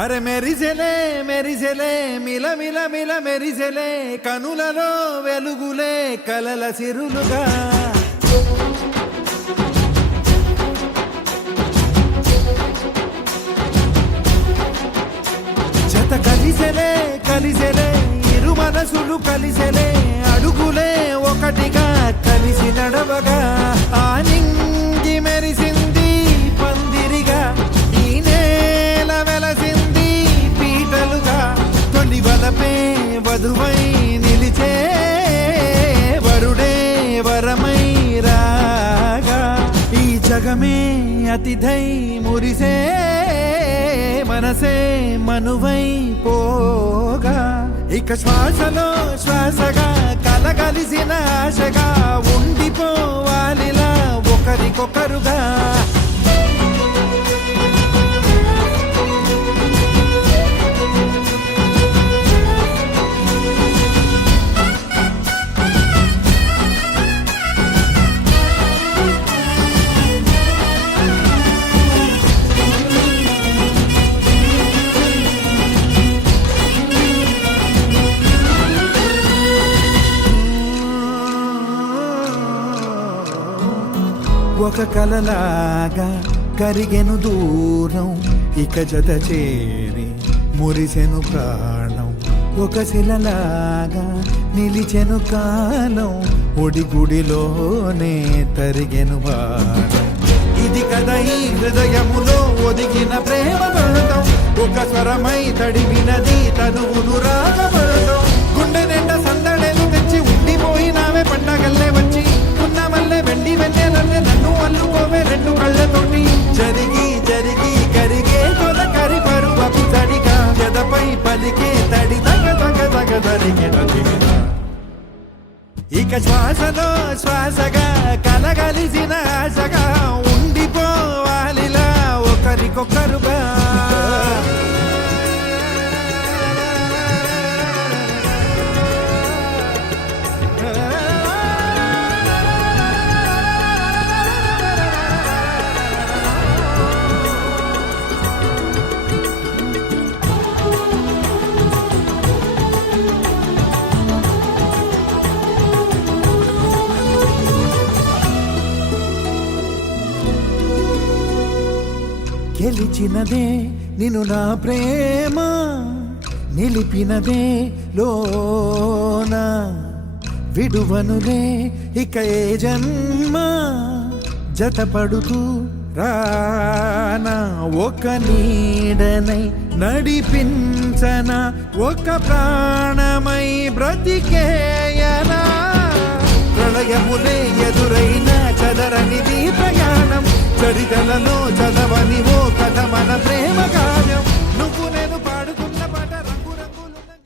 అరే మెరిసెలే మెరిసెలే మిల మిల మిల మెరిసెలే కనులలో వెలుగులే కలల సిరులుగా జత కలిసెలే కలిసెలే ఇరు మనసులు కలిసెలే అడుగులే ఒకటిగా కలిసి నడవగా ఆ నింగి మెరిసింది పందిరిగా ఈ నేల వెలసింది పీటలుగా తొలి వలపే వధువై నిలిచే వరుడే వరమై రాగా ఈ జగమే అతిథై మురిసే మనసే మనువై పోగా ఇక శ్వాసలో శ్వాసగా కలగలిసిన ఆశగా ఉండిపోవాలిలా ఒకరికొకరుగా ఒక కలలాగా కరిగెను దూరం ఇక జత చేరి మురిసెను ప్రాణం ఒక శిలలాగా నిలిచెను కాలం ఒడిగుడిలోనే తరిగెను వారం ఇది కదా ఈ హృదయములో ఒదిగిన ప్రేమ పడతాం ఒక స్వరమై తడివినది తనువును రాగపడతాం గుండె నిండా సందడేలు తెచ్చి ఉండిపోయినావే పండగల్లే వచ్చి ఉన్నమల్లే వెండి వెన్నెలల్లే నన్ను అల్లుకోవే రెండు కళ్ళతోటి జరిగి జరిగి కరిగే తొల కరి పరువపు తడిగా జదపై పలికే తడి తగ తగ తగ తరిగిన ఇక శ్వాసలో శ్వాసగా కలగలిసిన ఆశగా ఉండిపోవాలిలా ఒకరికొకరుగా గెలిచినదే నిన్ను నా ప్రేమ నిలిపినదే లోన విడువనులే ఇక ఏ జన్మ జతపడుతూ రానా ఒక నీడనై నడిపించన ఒక ప్రాణమై బ్రతికేయనా ప్రళయములే ఎదురైన చదరనిది ప్రయాణం చరితలలో చదవని ఓ కథ మన